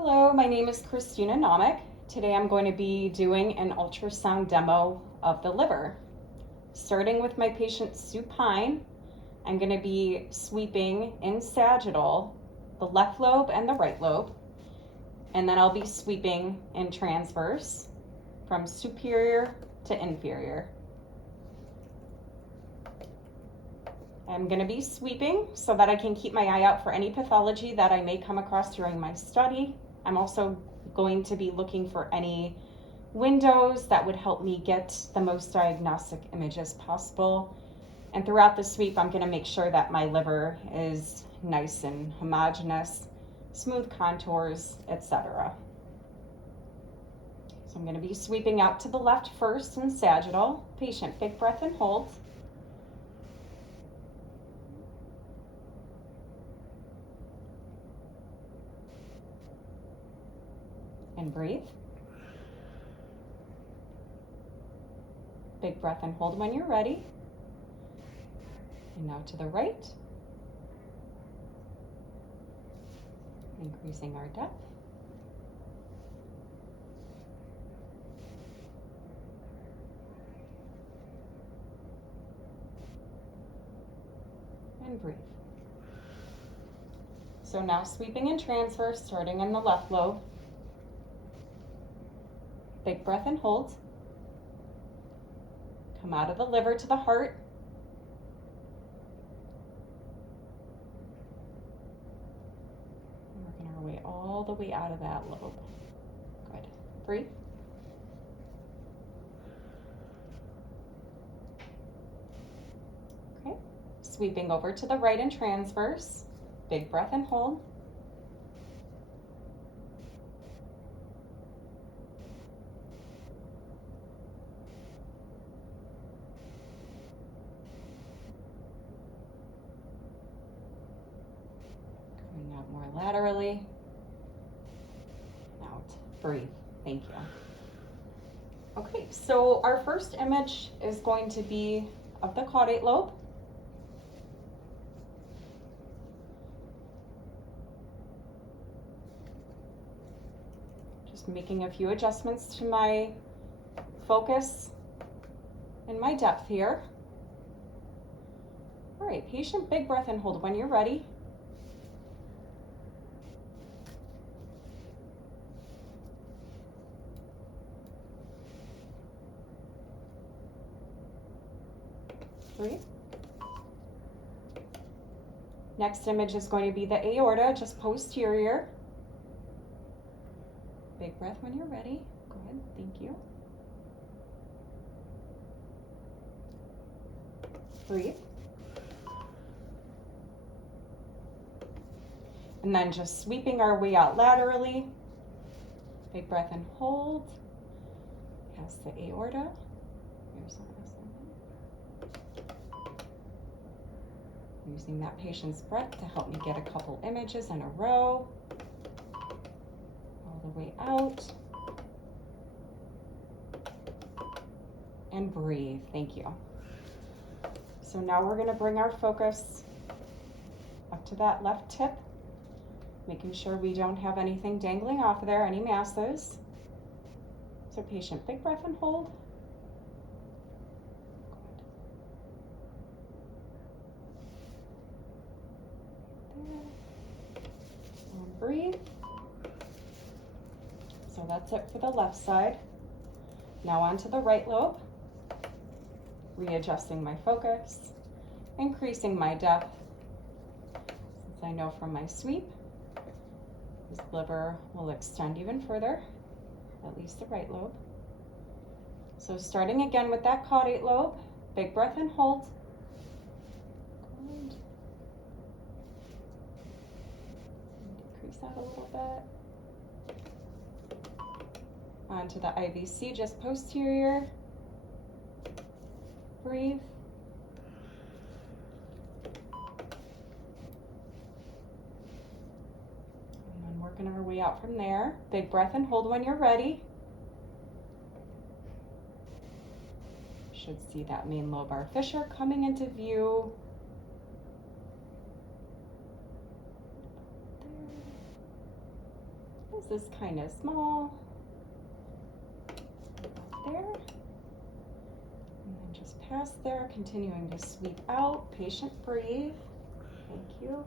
Hello, my name is Christina Nomick. Today I'm going to be doing an ultrasound demo of the liver. Starting with my patient supine, I'm going to be sweeping in sagittal the left lobe and the right lobe, and then I'll be sweeping in transverse from superior to inferior. I'm going to be sweeping so that I can keep my eye out for any pathology that I may come across during my study. I'm also going to be looking for any windows that would help me get the most diagnostic images possible. And throughout the sweep, I'm going to make sure that my liver is nice and homogeneous, smooth contours, etc. So I'm going to be sweeping out to the left first in sagittal. Patient, big breath and hold. And breathe. Big breath and hold when you're ready. And now to the right. Increasing our depth. And breathe. So now sweeping in transverse, starting in the left lobe. Big breath and hold. Come out of the liver to the heart. And working our way all the way out of that lobe. Good. Breathe. Okay. Sweeping over to the right and transverse. Big breath and hold. Coming out more laterally. Out. Breathe. Thank you. Okay, so our first image is going to be of the caudate lobe. Just making a few adjustments to my focus and my depth here. All right, patient, big breath and hold when you're ready. Breathe. Next image is going to be the aorta, just posterior. Big breath when you're ready. Good, thank you. Breathe. And then just sweeping our way out laterally. Big breath and hold. Past the aorta. Here's the last one. Using that patient's breath to help me get a couple images in a row. All the way out. And breathe. Thank you. So now we're going to bring our focus up to that left tip, making sure we don't have anything dangling off of there, any masses. So patient, big breath and hold. And breathe. So that's it for the left side. Now onto the right lobe. Readjusting my focus, increasing my depth. Since I know from my sweep, this liver will extend even further, at least the right lobe. So starting again with that caudate lobe, big breath and hold. Good. Decrease that a little bit. Onto the IVC, just posterior. Breathe. And then working our way out from there. Big breath and hold when you're ready. Should see that main lobar fissure coming into view. This is kind of small. There. And then just pass there, continuing to sweep out. Patient breathe. Thank you.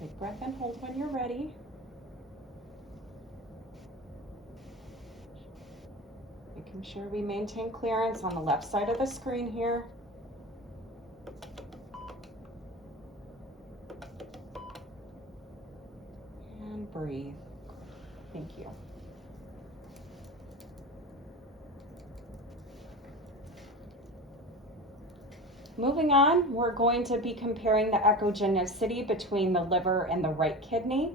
Big breath and hold when you're ready. Making sure we maintain clearance on the left side of the screen here. And breathe. Thank you. Moving on, we're going to be comparing the echogenicity between the liver and the right kidney.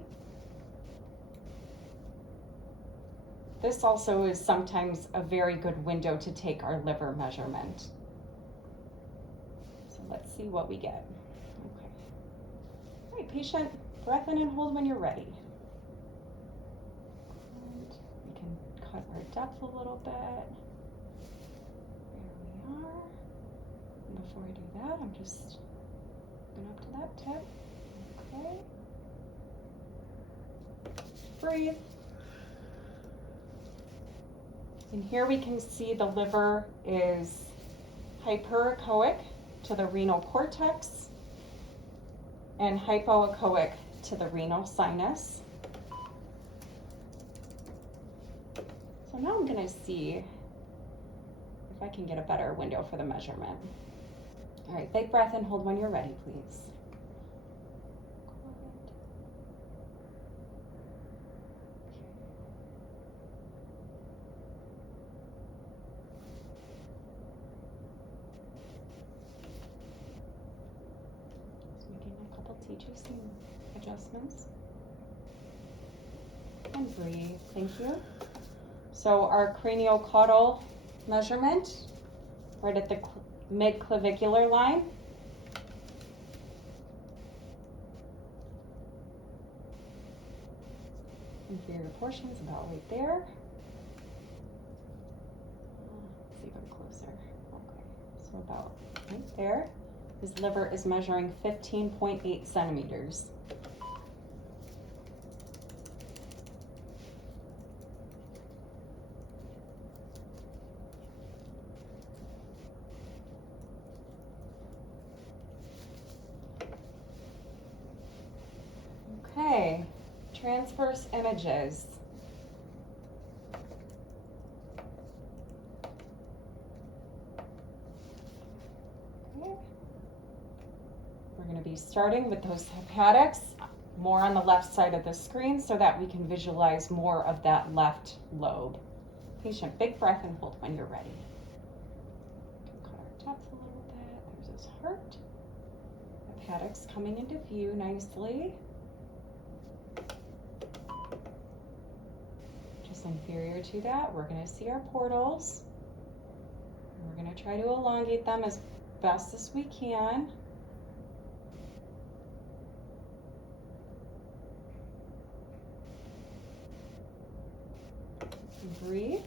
This also is sometimes a very good window to take our liver measurement. So let's see what we get. Okay. All right, patient, breath in and hold when you're ready. And we can cut our depth a little bit. There we are. And before I do that, I'm just going up to that tip. Okay. Breathe. And here we can see the liver is hyperechoic to the renal cortex and hypoechoic to the renal sinus. So now I'm going to see if I can get a better window for the measurement. All right, big breath and hold when you're ready, please. TGC adjustments. And breathe, thank you. So our craniocaudal measurement, right at the mid-clavicular line. Inferior portion's about right there. It's even closer. Okay, so about right there. His liver is measuring 15.8 centimeters. Okay, transverse images. We're going to be starting with those hepatics, more on the left side of the screen so that we can visualize more of that left lobe. Patient, big breath and hold when you're ready. Cut our depth a little bit. There's his heart. Hepatics coming into view nicely. Just inferior to that, we're going to see our portals. We're going to try to elongate them as best as we can. Breathe.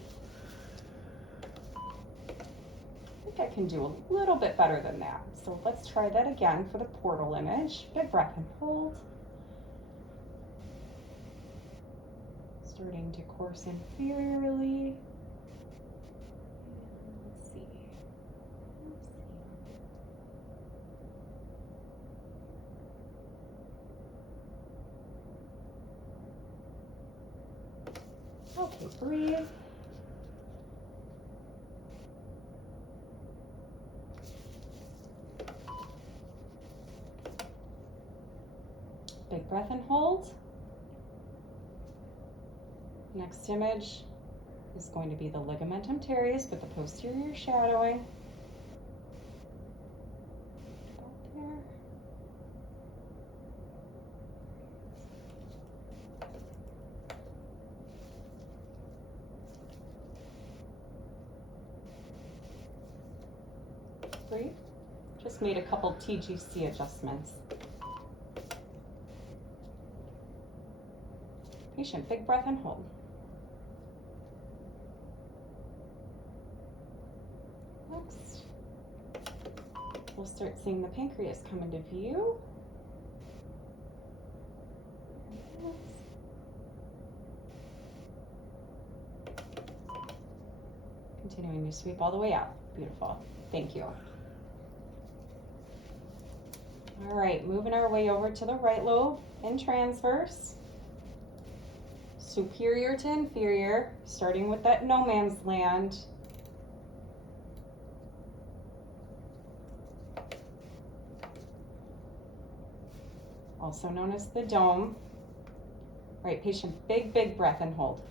I think I can do a little bit better than that. So let's try that again for the portal image. Big breath and hold. Starting to course inferiorly. Let's see. Okay, breathe. Big breath and hold. Next image is going to be the ligamentum teres with the posterior shadowing. About there. Breathe. Just made a couple TGC adjustments. Patient, big breath and hold. Next, we'll start seeing the pancreas come into view. Continuing to sweep all the way up. Beautiful. Thank you. All right, moving our way over to the right lobe in transverse. Superior to inferior, starting with that no man's land. Also known as the dome. All right, patient, big, big breath and hold.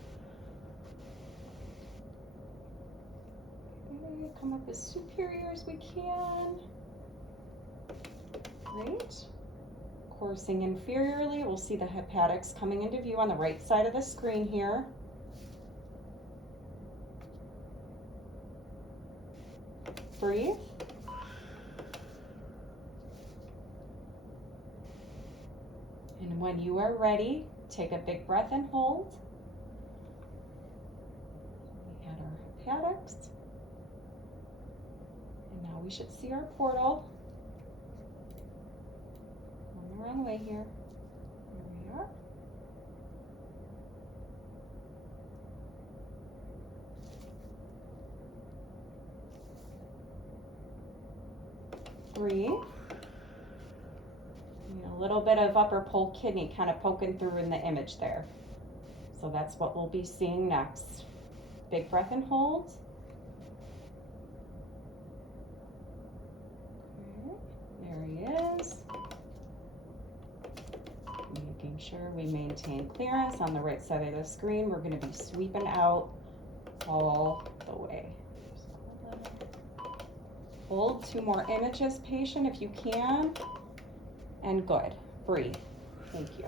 Okay, come up as superior as we can. Great. Coursing inferiorly, we'll see the hepatics coming into view on the right side of the screen here. Breathe. And when you are ready, take a big breath and hold. We had our hepatics. And now we should see our portal. On the wrong way here. Here we are. Breathe. A little bit of upper pole kidney kind of poking through in the image there. So that's what we'll be seeing next. Big breath and hold. Okay, there he is. Making sure we maintain clearance on the right side of the screen. We're going to be sweeping out all the way. Hold 2 more images, patient, if you can. And good. Breathe. Thank you.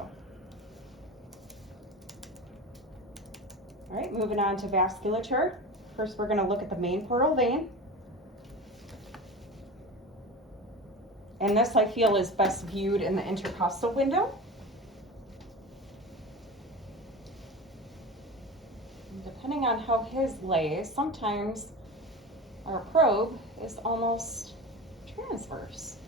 All right, moving on to vasculature. First, we're going to look at the main portal vein. And this, I feel, is best viewed in the intercostal window. And depending on how his lays, sometimes our probe is almost transverse.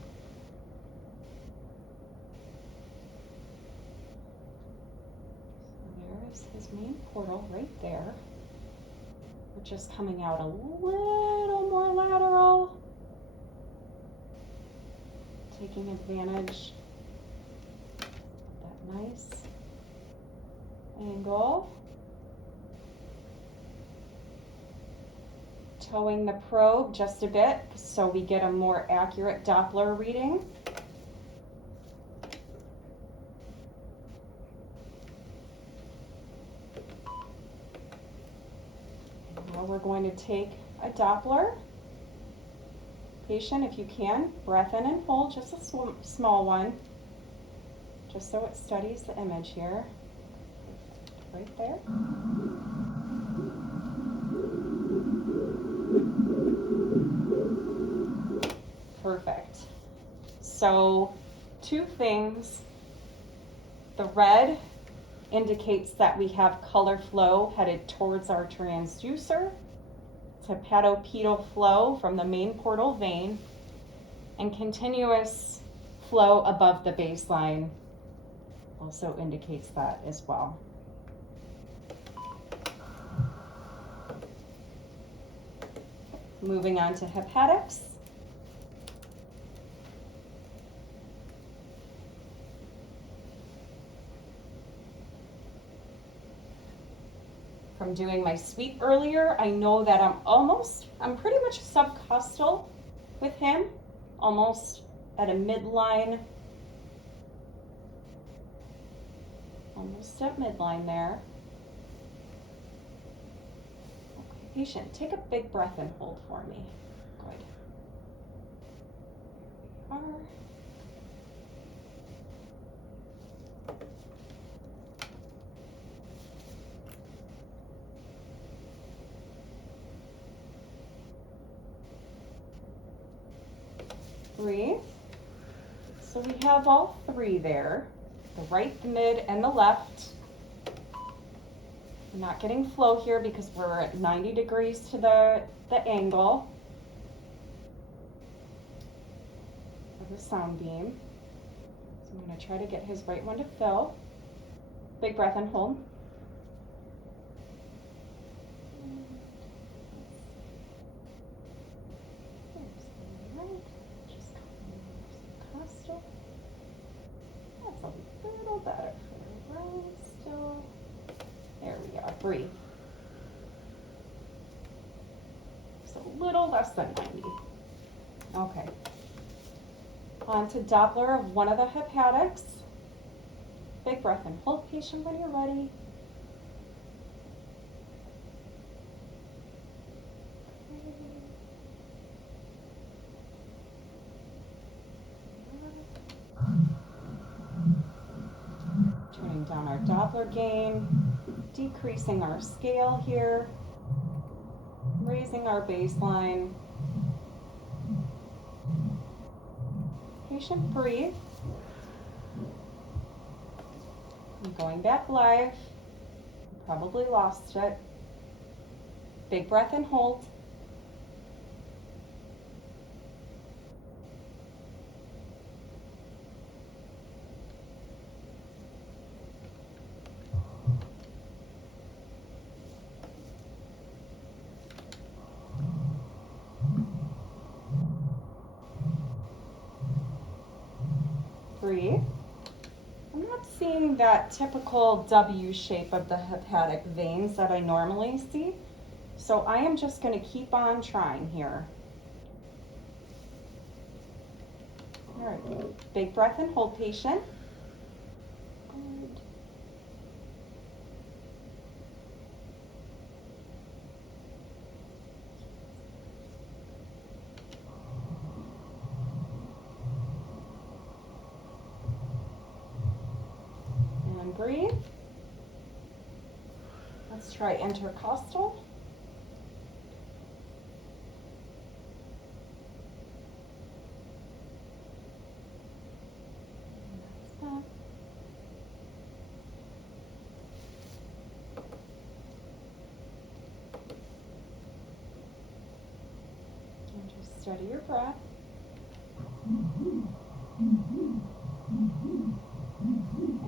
His main portal right there. We're just coming out a little more lateral, taking advantage of that nice angle. Towing the probe just a bit so we get a more accurate Doppler reading. We're going to take a Doppler. Patient, if you can, breath in and hold, just a small one, just so it studies the image here. Right there. Perfect. So, 2 things. The red indicates that we have color flow headed towards our transducer. It's hepatopedal flow from the main portal vein, and continuous flow above the baseline also indicates that as well. Moving on to hepatics. From doing my sweep earlier, I know that I'm pretty much subcostal with him, almost at a midline, almost at midline there. Okay, patient, take a big breath and hold for me. Good. Here we are. Breathe. So we have all 3 there, the right, the mid, and the left. We're not getting flow here because we're at 90 degrees to the angle of the sound beam. So I'm going to try to get his right one to fill. Big breath and hold. Breathe. So a little less than 90. Okay. On to Doppler of one of the hepatics. Big breath in. Hold, patient, when you're ready. Turning down our Doppler gain, decreasing our scale here, raising our baseline. Patient, breathe. I'm going back live. Probably lost it. Big breath and hold. Breathe. I'm not seeing that typical W shape of the hepatic veins that I normally see, so I am just going to keep on trying here. All right, big breath and hold, patient. Good. And breathe. Let's try intercostal. And just steady your breath.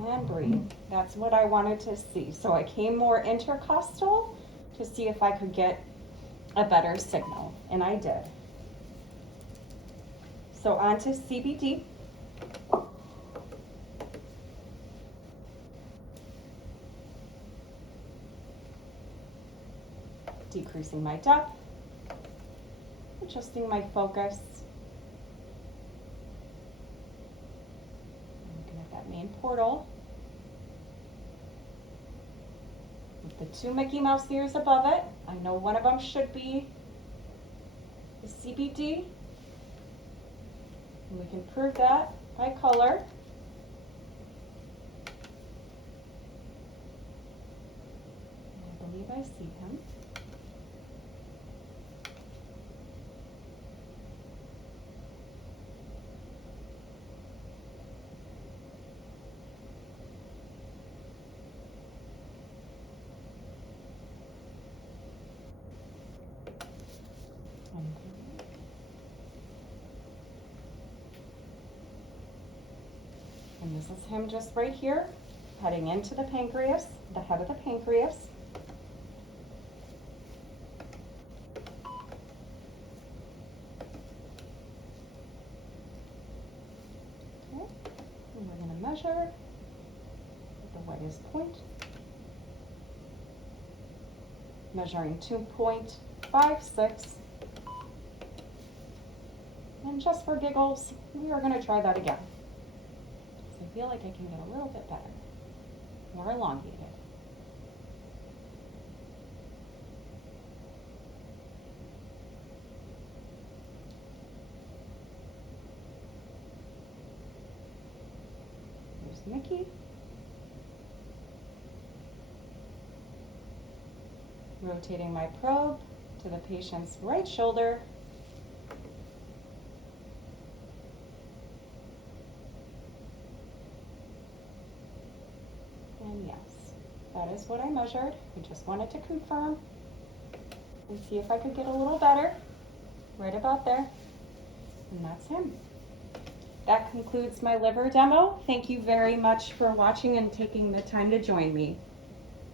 And breathe. That's what I wanted to see. So I came more intercostal to see if I could get a better signal, and I did. So on to CBD. Decreasing my depth, adjusting my focus. Looking at that main portal. With the two Mickey Mouse ears above it, I know one of them should be the CBD. And we can prove that by color. I believe I see him. And this is him just right here, heading into the pancreas, the head of the pancreas. Okay, and we're going to measure at the widest point. Measuring 2.56. And just for giggles, we are going to try that again. I feel like I can get a little bit better, more elongated. There's Mickey. Rotating my probe to the patient's right shoulder. And yes, that is what I measured. I just wanted to confirm and see if I could get a little better. Right about there. And that's him. That concludes my liver demo. Thank you very much for watching and taking the time to join me.